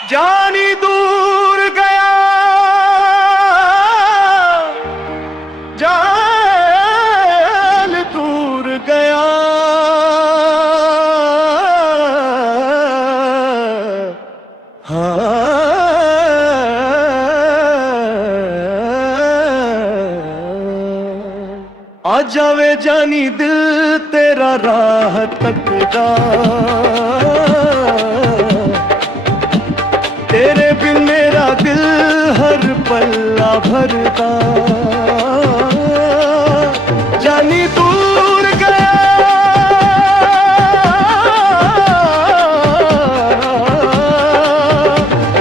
जानी दूर गया, जान दूर गया, हाँ। आ जावे जानी दिल तेरा राह तकदा, तेरे बिन मेरा दिल हर पल्ला भरता। जानी दूर गया,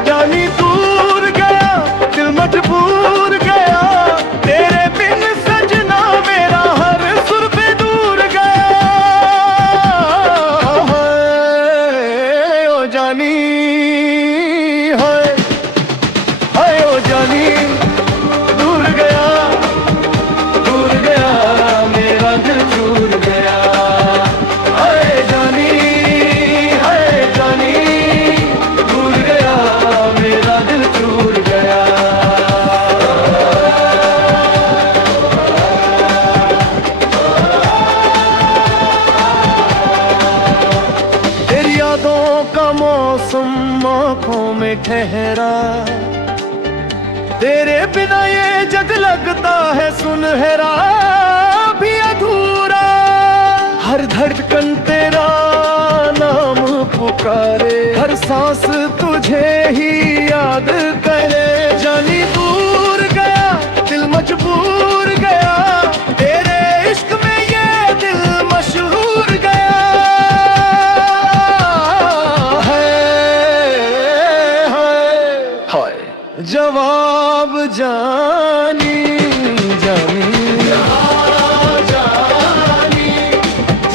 जानी दूर गया, दिल मजबूर गया, तेरे बिन सजना मेरा हर सुर पे दूर गया। ओ जानी, जानी दूर गया, दूर गया, मेरा दिल दूर गया। हाय जानी, हाय जानी, दूर गया, मेरा दिल दूर गया। तेरी यादों का मौसम आँखों में ठहरा, तेरे बिना ये जग लगता है सुनहरा भी अधूरा। हर धड़कन तेरा नाम पुकारे, हर सांस तुझे ही याद करे। जानी दूर गया, दिल मजबूर गया, तेरे इश्क में ये दिल मशहूर गया। हाय जवाब जानी, जानी जानी,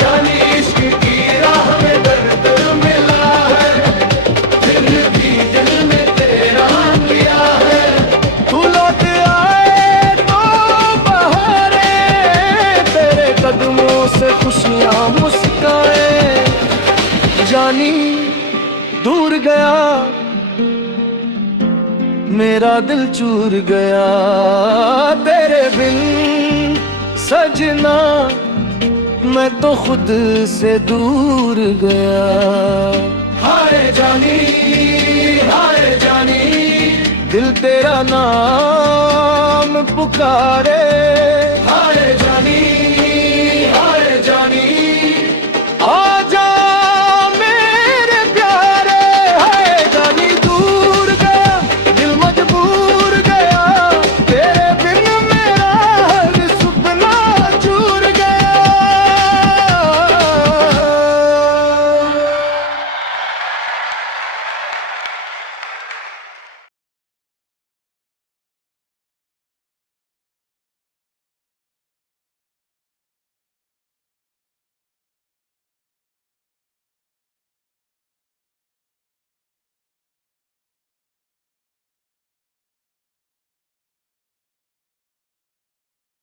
जानी इश्क की राह में दर्द मिला है, फिर भी दिल में तेरा किया है। तू लौट आए तो बहारे, तेरे कदमों से खुशियां मुस्काए। जानी दूर गया, मेरा दिल चूर गया, तेरे बिन सजना मैं तो खुद से दूर गया। हाय जानी, हाय जानी, दिल तेरा नाम पुकारे।